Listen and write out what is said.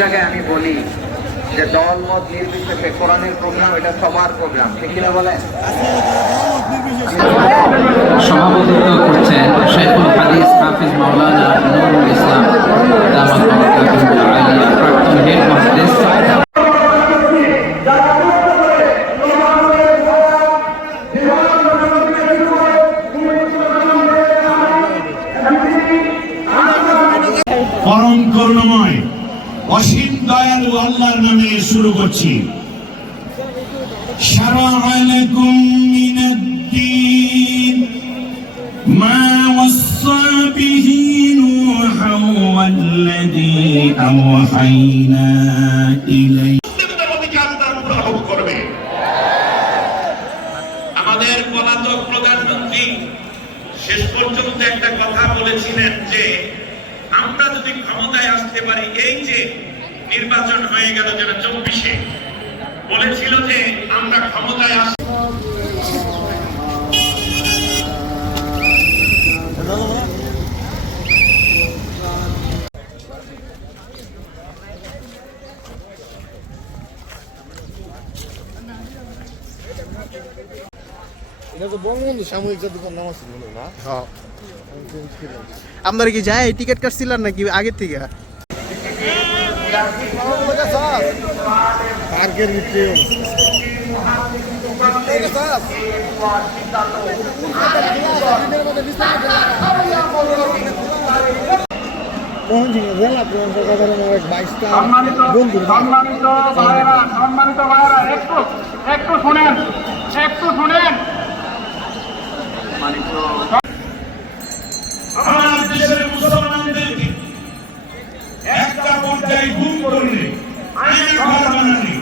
জায়গায় আমি বলি যে দল মত নির্বিশেষে কোরআনের প্রোগ্রাম এটা সবার প্রোগ্রাম, ঠিক কিনা বলেন? সভাপতিত্ব করছেন শেখুল হাদিস হাফিজ মাওলানা নুরুল ইসলাম দামাত বরকাতুহুল আলিয়া, প্রাক্তন হেড মুহাদ্দিস। পরম করুণাময় অসীম দয়ালু আল্লাহর নামে শুরু করছি। শারা'a লাকুম মিনাদ-দীন মা ওয়াসসা বিহি নূহান ওয়াল্লাযী আওহাইনা ইলাইকা। আমাদের পলাতক প্রধানমন্ত্রী শেষ পর্যন্ত একটা কথা বলেছিলেন যে আমরা যদি ক্ষমতায় আসতে পারি, এই যে নির্বাচন হয়ে গেল যারা 24-এ বলেছিল যে আমরা ক্ষমতায় আসতে এটা তো বঙ্গবন্ধু সাময়িক জাদুঘর নাম আছে মনে হয় না? হ্যাঁ। আপনারা কি যায় টিকিট কাটছিলেন নাকি আগের থেকে? পার্কের ভিতরে সম্মানিত ভাইরা একটু শোনেন আমার দেশের মুসলমানদেরকে একটা পর্যায়ে গুম করলে আইনের ঘর বানালে